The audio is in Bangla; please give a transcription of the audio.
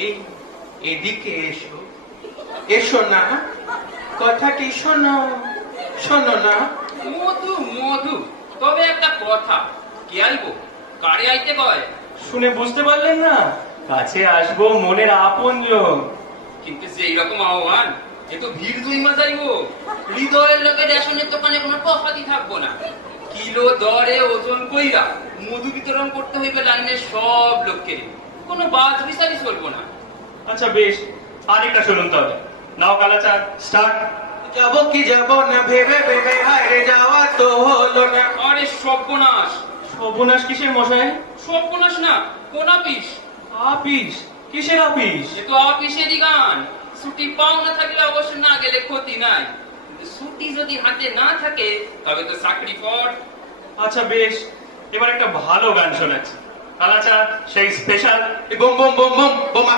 এই এদিকে এসো, এসো না, কথাটি শোনো, শোনো না। মধু মধু, তবে একটা কথা, কে আইবো, কারে আইতে কয়? শুনে বুঝতে পারলেন না? কাছে আসবো মনের আপন লোক। কিন্তু যে এইরকম আহ্বান, এ তো ভিড় জইমা যাইবো। হৃদয়ের লোকের রেশনের দোকানে কোনো তফাতি থাকবো না। কিলো দরে ওজন কইরা মধু বিতরণ করতে হইবে লাইনের সব লোককে। কোনো বাজ বিচারই চলবো না। আচ্ছা বেশ, আরেকটা শুনুন তবে। নাও কালাচাঁদ, স্টার্ট। যাবো কি যাবো না ভেবে ভেবে হায়রে যাওয়া তো হলো না। আরে সর্বনাশ! সর্বনাশ কিসের মশাই? সর্বনাশ না, কোন আপিস? আপিস? কিসের আপিস? এ তো আপিসেরই গান। ছুটি পাও না থাকলে অবশ্য না গেলে ক্ষতি নাই, কিন্তু ছুটি যদি হাতে না থাকে তবে তো চাকরি পর। আচ্ছা বেশ, এবার একটা ভালো গান শোনাচ্ছি। কালাচাঁদ, সেই special bomb bomb bomb bomb বোমা।